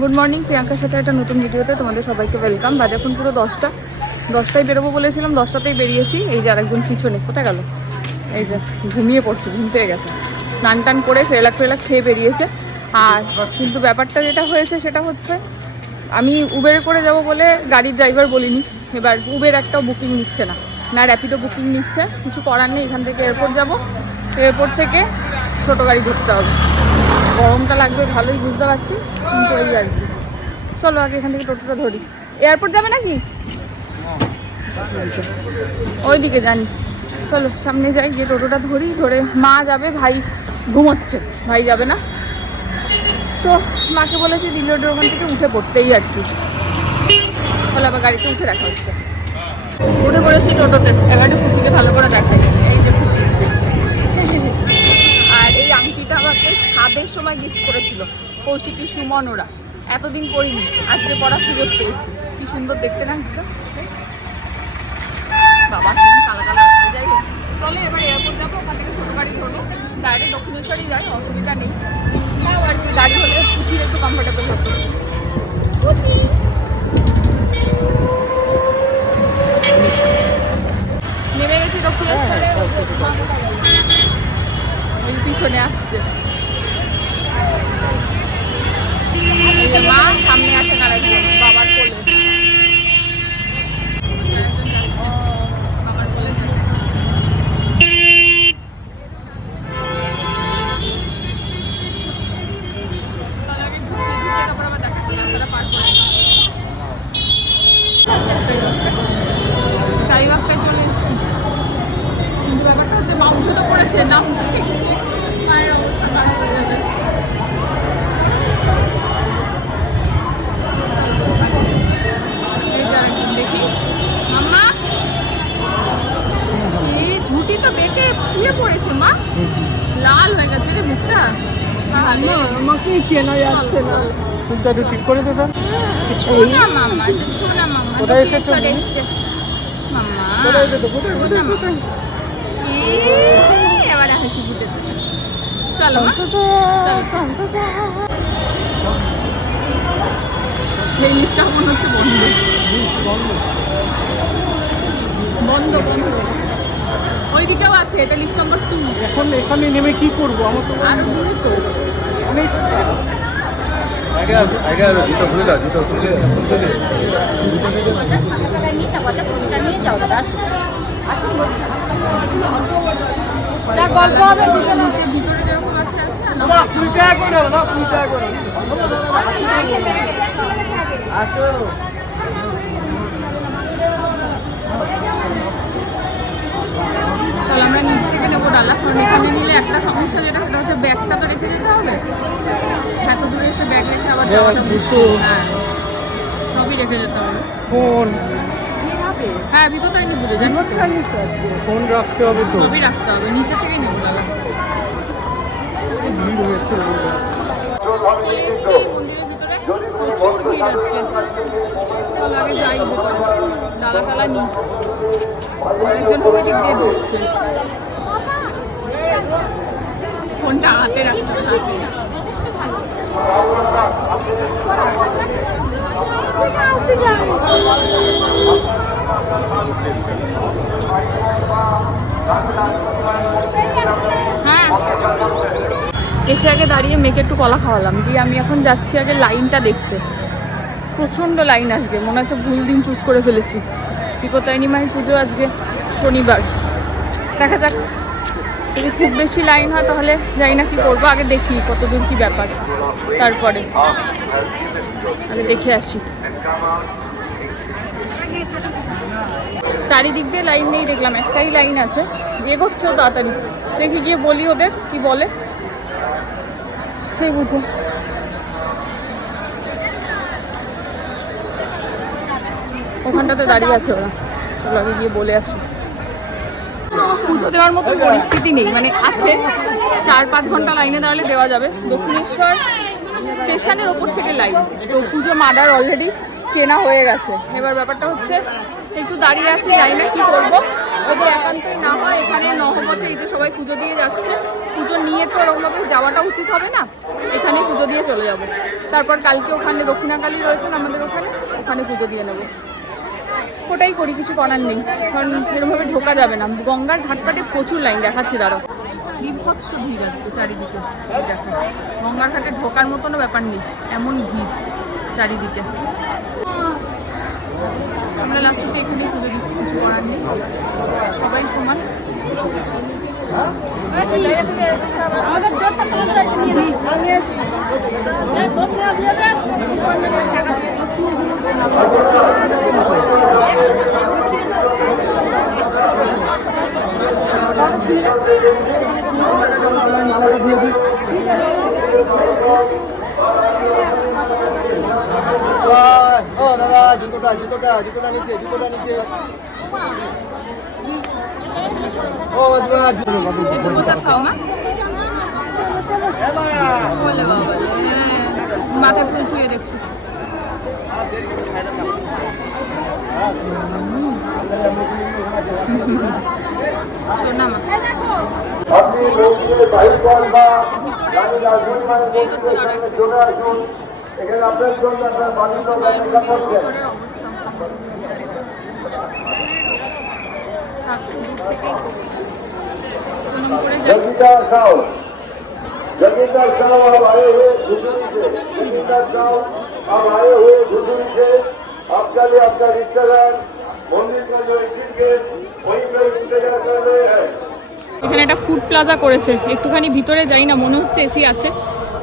Good morning প্রিয়াঙ্কার সাথে একটা নতুন ভিডিওতে তোমাদের সবাইকে ওয়েলকাম বাজে এখন পুরো দশটা। দশটায় বেরোবো বলেছিলাম, দশটাতেই বেরিয়েছি। এই যে আরেকজন পিছনে, কোথায় গেল? এই যে, ঘুমিয়ে পড়ছে, ঘুম পেয়ে গেছে। স্নান টান করে সেরেলাক ফেরেলাক খেয়ে বেরিয়েছে। আর কিন্তু ব্যাপারটা যেটা হয়েছে সেটা হচ্ছে, আমি উবেরে করে যাব বলে গাড়ির ড্রাইভার বলিনি। এবার উবের একটাও বুকিং নিচ্ছে না। না র্যাপিডো বুকিং নিচ্ছে। কিছু করার নেই, এখান থেকে এয়ারপোর্ট যাব। এয়ারপোর্ট থেকে ছোটো গাড়ি ধরতে হবে। গরমটা লাগবে ভালোই, বুঝতে পারছি? কিন্তু আর কি। চলো আগে এখান থেকে টোটোটা ধরি। এয়ারপোর্ট যাবে নাকি? ওইদিকে জানি। চলো, সামনে যাই, গিয়ে টোটোটা ধরি, ধরে মা যাবে, ভাই ঘুমোচ্ছে। ভাই যাবে না। তো মাকে বলেছি দিল রোডের ওখান থেকে উঠে পড়তেই আর কি। তাহলে আবার গাড়িতে উঠে রাখা হচ্ছে। উঠে পড়েছি টোটোতে। এগারোটা কুচিকে ভালো করে দেখা আমাকে সময় গিফট করেছিল কৌশিকী সুমন ওরা। এতদিন পরিনি আজকে পড়ার সুযোগ পেয়েছি। কি সুন্দর দেখতে না বাবা কালা কালা যাই হোক। চলে এবার এয়ারপোর্ট যাব ওখান থেকে ছোটো গাড়ি ধরবো। ডাইরেক্ট দক্ষিণেশ্বরই যাই অসুবিধা নেই। হ্যাঁ আর কি গাড়ি হলে কুচির একটু কমফোর্টেবল হতো। নেমে গেছি দক্ষিণেশ্বরে। ওই পিছনে আসছে। মা সামনে এসেছি। কিন্তু ব্যাপারটা হচ্ছে তো পড়েছে নামছি মায়ের অবস্থা খারাপ হয়ে যাবে। তো বেঁকে শুয়ে পড়েছে মা। লাল হয়ে গেছে রে মুখটা। ভালো চেনা যাচ্ছে না। চুলটা একটু ঠিক করে দেবেন? ছোনা মাম্মা এটা ছোনা মাম্মা। কোথায় দেখি এসেছ সরে তুমি? এসছে। মাম্মা কোথায় যেতে কোথায় কোথায় কোথায়? এই, এবারে হাসি ফুটেছে চলো মা। এই লিফটটা মনে হচ্ছে বন্ধ। বন্ধ বন্ধ। ওইদিকেও আছে এটা লিফট নাম্বার টু এখন এখানে নেমে কি করব? আমার তো আরও দূরে তো। অনেক খুলে দাও খুলে গল্প হবে ভিতরে যেরকম আছে আছে না কুড়ি টাকা করে না কুড়ি টাকা করে। আসো। চল আমরা নিচ থেকে নেব ডালা কারণ এখানে নিলে একটা সমস্যা যেটা সেটা হচ্ছে ব্যাগটা তো রেখে যেতে হবে। এত দূরে এসে ব্যাগ রেখে আবার যাওয়াটা মুশকিল। হ্যাঁ সবই রেখে যেতে হবে। ফোন। হ্যাঁ আমি তো তাই নিয়ে বুঝে জানি ফোন রাখতে হবে তো। সবই রাখতে হবে নিচে থেকে নেব ডালা চলে এসেছি মন্দিরের প্রচুর ভিড় আজকে চল আগে যাই ভেতরে। ডালা টালা নিই। একজন ওই দিয়ে ঢুকছে। ফোনটা হাতে রাখছে হ্যাঁ এসে আগে দাঁড়িয়ে মেয়েকে একটু কলা খাওয়ালাম। দিয়ে আমি এখন যাচ্ছি আগে লাইনটা দেখতে। প্রচণ্ড লাইন আজকে, মনে হচ্ছে ভুল দিন চুজ করে ফেলেছি। বিপত্তায়নী মায়ের পুজো আজকে শনিবার। দেখা যাক, যদি খুব বেশি লাইন হয় তাহলে জানি না কি করব, আগে দেখি কতদূর কি ব্যাপার। তারপরে আগে দেখে আসি। চারিদিক দিয়ে লাইন নেই দেখলাম, একটাই লাইন আছে। এগোচ্ছেও তাড়াতাড়ি। দেখি গিয়ে বলি ওদের, কি বলে। সেই বুঝে। ওখানটাতে দাঁড়িয়ে আছে ওরা। চলো আগে গিয়ে বলে আসি। পুজো দেওয়ার মতো পরিস্থিতি নেই। মানে আছে, চার পাঁচ ঘণ্টা লাইনে দাঁড়ালে দেওয়া যাবে। দক্ষিণেশ্বর স্টেশনের ওপর থেকে লাইন। তো পুজো মার্ডার অলরেডি কেনা হয়ে গেছে। এবার ব্যাপারটা হচ্ছে, একটু দাঁড়িয়ে আছি জানি না কি করব? যদি একান্তই না হয়, এখানে নহবতে এই যে সবাই পুজো দিয়ে যাচ্ছে, পুজো নিয়ে তো ওরকমভাবে যাওয়াটা উচিত হবে না? এখানে পুজো দিয়ে চলে যাব। তারপর কালকে ওখানে দক্ষিণাকালী রয়েছেন আমাদের ওখানে ওখানে পুজো দিয়ে নেব। ওটাই করি, কিছু করার নেই। কারণ এরকমভাবে ঢোকা যাবে না। গঙ্গার ঘাটপাটে প্রচুর লাইন দেখাচ্ছি দাঁড়ো বিভৎস ভিড় আজকে চারিদিকে। দেখো গঙ্গার ঘাটে ঢোকার মতনও ব্যাপার নেই, এমন ভিড় চারিদিকে। আমরা লাস্টে এখানে পুজো দিচ্ছি কিছু করার নেই। সবাই সমান। ও দাদা জুতোটা জুতোটা জুতোটা নিচে জুতোটা নিচে। ও বাবা জুতো একটু মোচা খাও মা। বলে বাবা বলে। মাথায় ফুল ছুঁয়ে দেখছিস আপনি মসজিদে বাহির বা গাড়ি আসুন মানে এখানে চলে আসুন এখানে আপনার জন্য আপনার বাড়ির লোক অপেক্ষা করছেন जगीदार साहब जगीदार साहब अब आए हुए धुधुरी से जगीदार साहब अब आए हुए धुधुरी से आपका लिए आपका रिश्तेदार मंदिर का जो एग्जिट गेट वहीं पर इंतजार कर रहे हैं এখানে একটা ফুড প্লাজা করেছে একটুখানি ভিতরে যাই না মনে হচ্ছে এসি আছে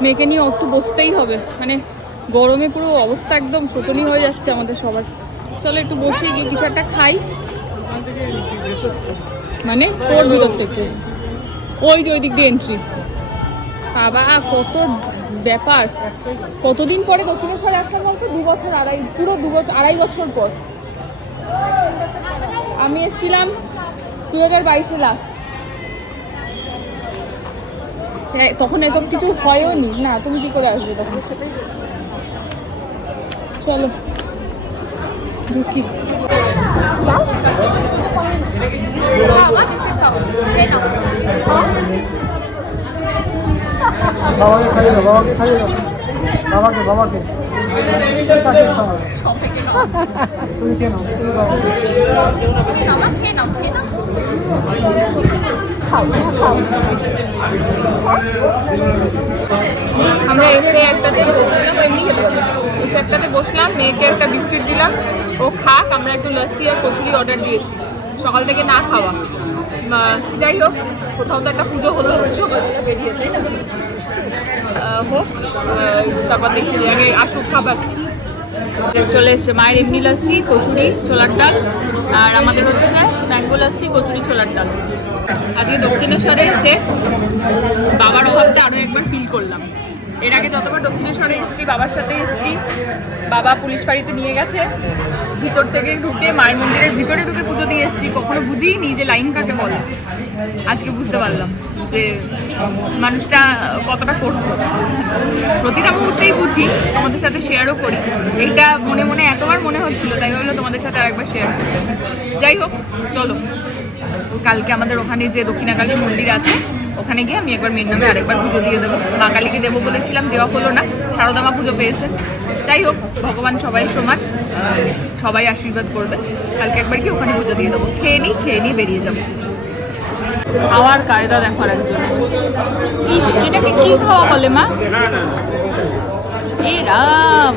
মেয়েকে নিয়ে একটু বসতেই হবে মানে গরমে পুরো অবস্থা একদম শোচনীয় হয়ে যাচ্ছে আমাদের সবার চলো একটু বসে গিয়ে কিছু একটা খাই মানে ওর ভিতর থেকে। ওই যে ওই দিক দিয়ে এন্ট্রি বাবা, কত ব্যাপার। কতদিন পরে দক্ষিণেশ্বরে আসলাম বলতো? দু বছর আড়াই, পুরো দু বছর, আড়াই বছর পর। আমি এসেছিলাম দু হাজার বাইশে লাস্ট তখন এত কিছু হয়ও নি। না, তুমি কি করে আসবে তখন? চলো। ঢুকি। বাবাকে খাইয়ে দাও বাবাকে খাইয়ে দাও। বাবাকে বাবাকে। তুমি কেন আমরা এসে একটাতে বসলাম এমনি খেতে এসে একটাতে বসলাম মেয়েকে একটা বিস্কিট দিলাম। ও খাক আমরা একটু লস্যি আর কচুরি অর্ডার দিয়েছি। সকাল থেকে না খাওয়া। যাই হোক, কোথাও তো একটা পুজো হলো? হোক তারপর দেখছি আগে আসুক খাবার। চলে এসছে মায়ের এমনি লস্যি কচুরি, ছোলার ডাল, আর আমাদের হচ্ছে ম্যাঙ্গো লস্যি কচুরি, ছোলার ডাল। আজকে দক্ষিণেশ্বরে এসে বাবার অভাবটা আরও একবার ফিল করলাম। এর আগে যতবার দক্ষিণেশ্বরে এসেছি, বাবার সাথে এসেছি, বাবা পুলিশ বাড়িতে নিয়ে গেছে। ভিতর থেকে ঢুকে, মায়ের মন্দিরের ভিতরে ঢুকে পুজো দিয়ে এসেছি। কখনো বুঝিনি যে লাইন কাকে বলে। আজকে বুঝতে পারলাম যে মানুষটা কতটা করতো। প্রতিটা মুহূর্তেই বুঝি, তোমাদের সাথে শেয়ারও করি। এটা মনে মনে এতবার মনে হচ্ছিল, তাই ভাবলো তোমাদের সাথে আরেকবার শেয়ার যাই হোক, চলো। কালকে আমাদের ওখানে যে দক্ষিণাকালীর মন্দির আছে ওখানে গিয়ে আমি একবার মেয়ের নামে আরেকবার পুজো দিয়ে দেবো। মা কালীকে দেবো বলেছিলাম, দেওয়া হলো না। শারদামা পুজো পেয়েছে। যাই হোক, ভগবান সবাই সমান, সবাই আশীর্বাদ করবে। কালকে একবার কি ওখানে পুজো দিয়ে দেবো। খেয়ে নিই খেয়ে নিয়ে বেরিয়ে যাব। খাওয়ার কায়দা দেখার একজন এটাকে কি খাওয়া বলে মা? এ রাম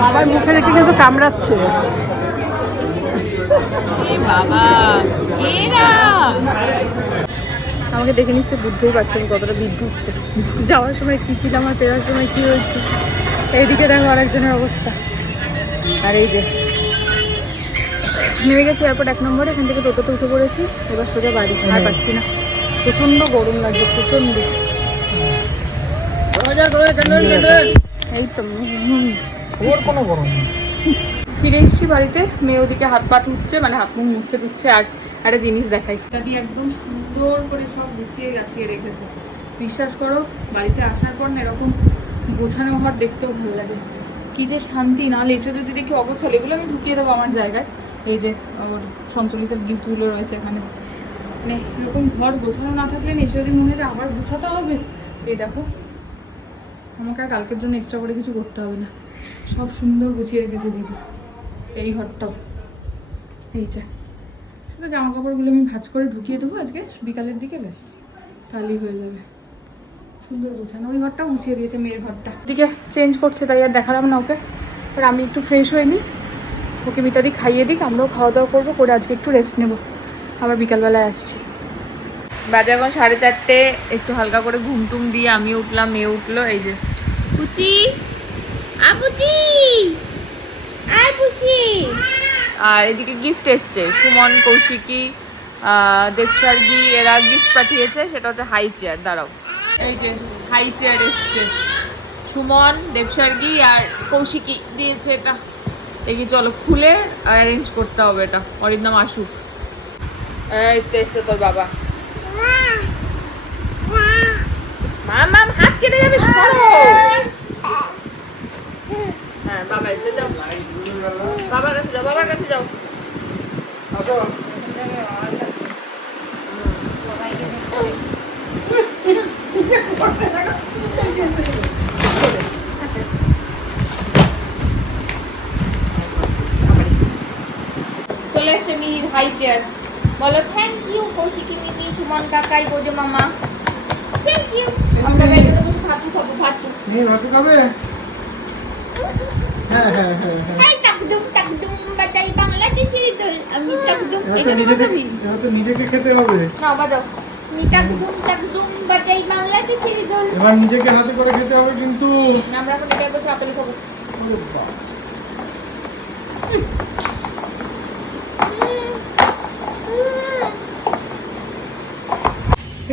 বাবার মুখে দেখে কিন্তু কামড়াচ্ছে। বাবা এরা। আমাকে দেখে নিশ্চয়ই বুঝতেই পারছেন কতটা বিধ্বস্ত। যাওয়ার সময় কি ছিলাম আর ফেরার সময় কি হয়েছে? এইদিকে দেখো আরেকজনের অবস্থা। আর এই যে নেমে গেছি এয়ারপোর্ট এক নম্বরে এখান থেকে টোটোতে উঠে পড়েছি। এবার সোজা বাড়ি আর পাচ্ছি না। প্রচণ্ড গরম লাগছে প্রচণ্ড। এই তো কোনো গরম নেই। ফিরে এসেছি বাড়িতে। মেয়ে ওদিকে হাত পা ধুচ্ছে মানে হাত মুখ মুছে ধুচ্ছে আর একটা জিনিস দেখাই। দিয়ে একদম সুন্দর করে সব গুছিয়ে গাছিয়ে রেখেছে। বিশ্বাস করো, বাড়িতে আসার পর না এরকম গোছানো ঘর দেখতেও ভালো লাগে। কি যে শান্তি, না লেচে যদি দেখি অগোছল, এগুলো আমি ঢুকিয়ে দেবো আমার জায়গায়। এই যে, ওর সঞ্চলিতের গিফটগুলো রয়েছে এখানে। মানে এরকম ঘর গোছানো না থাকলে না এসে যদি মনে হয় আবার গোছাতে হবে। এই দেখো, আমাকে আর কালকের জন্য এক্সট্রা করে কিছু করতে হবে না। সব সুন্দর গুছিয়ে রেখেছে দিদি। এই ঘরটাও এই যে। শুধু জামা কাপড়গুলো আমি ভাঁজ করে ঢুকিয়ে দেবো আজকে। বিকালের দিকে ব্যাস তাহলেই হয়ে যাবে। সুন্দর গোছানো। ওই ঘরটাও গুছিয়ে দিয়েছে মেয়ের ঘরটা। দিকে চেঞ্জ করছে, তাই আর দেখালাম না ওকে। আর আমি একটু ফ্রেশ হয়ে নিই। ওকে মিতাদি খাইয়ে দিক, আমরাও খাওয়া দাওয়া করব, করে আজকে একটু রেস্ট নেব। আবার বিকালবেলায় আসছি। বাজে এখন সাড়ে চারটে। একটু হালকা করে ঘুম টুম দিয়ে আমি উঠলাম মেয়ে উঠল। এই যে। পুচি! আপুচি আর এদিকে গিফট এসছে। সুমন, কৌশিকী দেবসার্গী, এরা গিফট পাঠিয়েছে, সেটা হচ্ছে হাই চেয়ার দাঁড়াও। এই যে হাই চেয়ার এসছে। সুমন, দেবসার্গী আর কৌশিকী দিয়েছে এটা। দেখি, চলো, খুলে অ্যারেঞ্জ করতে হবে এটা। অরিন্দম, আসুক। এই এসছে তোর বাবা। মাম মাম হাত কেটে যাবে, সরো। হ্যাঁ বাবা এসে যাও। বাবার কাছে যাও বাবার কাছে যাও। চলে এসছে মিহির হাই চেয়ার বলো থ্যাংক ইউ কৌশিকি মিমি সুমন কাকাই বোঝো মামা। থ্যাংক ইউ আমরা গাড়িতে বসে ভাতু খাব ভাতু ভাত খাবে? হ্যাঁ হ্যাঁ হ্যাঁ হ্যাঁ টাকদুম টাকদুম বাটাই বাংলাদেশের দোল আমি টাকদুম এটা নিজেকে বাজাবি? তো নিজেকে খেতে হবে। না বাজাও। আমি টাকদুম টাকদুম বাটাই বাংলাদেশের দোল এবার নিজেকে হাতে করে খেতে হবে কিন্তু আমরা এখন এটা বসে আপেল খাব।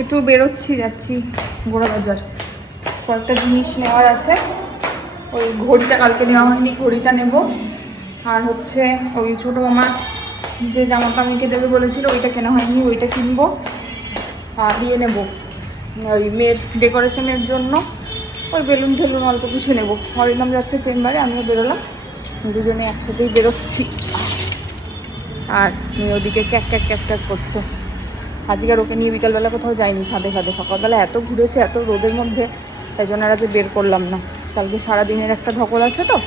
একটু বেরোচ্ছি যাচ্ছি গোড়া বাজার কয়েকটা জিনিস নেওয়ার আছে। ওই ঘড়িটা কালকে নেওয়া হয়নি, ঘড়িটা নেব। আর হচ্ছে ওই ছোটো মামা যে জামাটা আমাকে দেবে বলেছিল, ওইটা কেনা হয়নি, ওইটা কিনবো। আর ইয়ে নেব, ওই মেয়ের ডেকোরেশনের জন্য ওই বেলুন ফেলুন অল্প কিছু নেব। হরিনাম যাচ্ছে চেম্বারে, আমিও বেরোলাম। দুজনে একসাথেই বেরোচ্ছি। আর মেয়ে ওদিকে ক্যাক ক্যাক ক্যাক ক্যাক করছে। আজকে আর ওকে নিয়ে বিকালবেলা কোথাও যাইনি, ছাদে ছাদে সকালবেলা এত ঘুরেছে, এত রোদের মধ্যে, তাই জন্য আর আজকে বের করলাম না। কালকে সারাদিনের একটা ধকল আছে তো।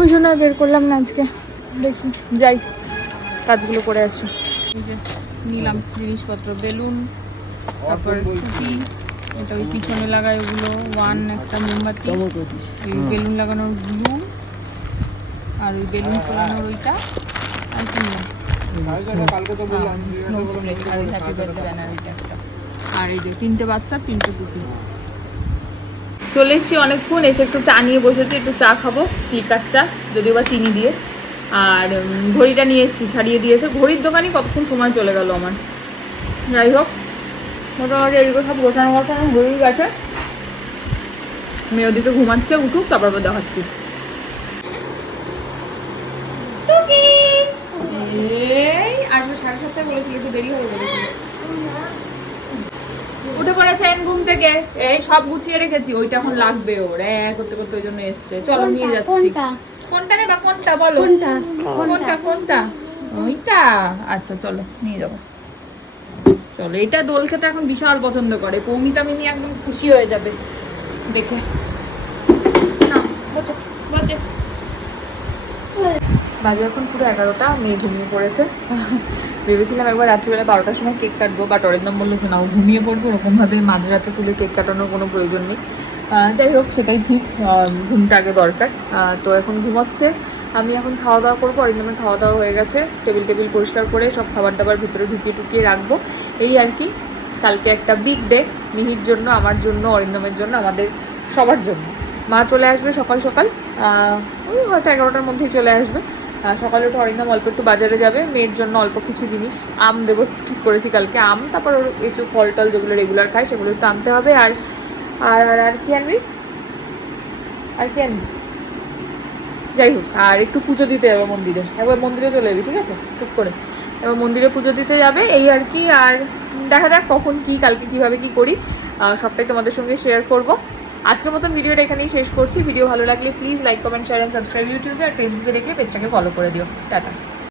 ওই জন্য আর বের করলাম না আজকে। দেখি যাই কাজগুলো করে আসি। নিলাম জিনিসপত্র বেলুন তারপর টুপি এটা ওই পিছনে লাগায় ওগুলো ওয়ান একটা মোমবাতি বেলুন লাগানোর গ্লু আর ওই বেলুন ফোলানোর ওইটা আর কি একটা। আর এই যে তিনটে বাচ্চা তিনটে টুপি। চলে এসেছি অনেকক্ষণ এসে একটু চা নিয়ে বসেছি একটু চা খাব লিকার চা যদিও বা চিনি দিয়ে। আর ঘড়িটা নিয়ে এসেছি সারিয়ে দিয়েছে। ঘড়ির দোকানই কতক্ষণ সময় চলে গেল আমার। যাই হোক মোটামুটি এদিকে সব গোছানো গোছানো হয়েই গেছে। মেয়ে ওদিকে ঘুমাচ্ছে উঠুক তারপর দেখাচ্ছি। এই আসবে সাড়ে সাতটায় বলেছিল একটু দেরি হয়ে গেছিল উঠে পড়েছেন ঘুম থেকে? এই সব গুছিয়ে রেখেছি ওইটা এখন লাগবে ওর। এক করতে করতে ওই জন্য এসছে। চলো নিয়ে যাচ্ছি। কোনটা? কোনটা নেবা কোনটা বলো? কোনটা? কোনটা কোনটা? ওইটা? আচ্ছা চলো নিয়ে যাব। চলো এটা দোল খেতে এখন বিশাল পছন্দ করে। পৌমিতা মিনি একদম খুশি হয়ে যাবে। দেখে। বাজে এখন পুরো এগারোটা মেয়ে ঘুমিয়ে পড়েছে। ভেবেছিলাম একবার রাত্রিবেলা বারোটার সময় কেক কাটবো বাট অরিন্দম বলল যে না ঘুমিয়ে পড়ব, ওরকমভাবে মাঝরাতে তুলে কেক কাটানোর কোনো প্রয়োজন নেই। যাই হোক, সেটাই ঠিক ঘুমটা আগে দরকার। তো এখন ঘুমাচ্ছে। আমি এখন খাওয়া দাওয়া করব, অরিন্দমের খাওয়া দাওয়া হয়ে গেছে। টেবিল টেবিল পরিষ্কার করে সব খাবার দাবার ভিতরে ঢুকিয়ে টুকিয়ে রাখব। এই আর কি, কালকে একটা বিগ ডে মিহির জন্য, আমার জন্য, অরিন্দমের জন্য, আমাদের সবার জন্য। মা চলে আসবে সকাল সকাল। ওই হয়তো এগারোটার মধ্যেই চলে আসবে। সকালে উঠে অরিন্দম অল্প একটু বাজারে যাবে, মেয়ের জন্য অল্প কিছু জিনিস। আম দেবো, ঠিক করেছি কালকে আম, তারপর ওর একটু ফল টল যেগুলো রেগুলার খায় সেগুলো একটু আনতে হবে। আর আর আর আর কি আনবি? আর কি আনবি? যাই হোক, আর একটু পুজো দিতে যাবে মন্দিরে। একবার মন্দিরে চলে যাবি, ঠিক আছে? ঠিক করে। এবার মন্দিরে পুজো দিতে যাবে, এই আর কি। আর দেখা যাক কখন কি, কালকে কীভাবে কি করি। সবটাই তোমাদের সঙ্গে শেয়ার করব। আজকের মতন ভিডিওটা এখানেই শেষ করছি। ভিডিও ভালো লাগলে please like comment share and subscribe ইউটিউবে আর ফেসবুকে দেখে পেজটাকে ফলো করে দিও। টাটা।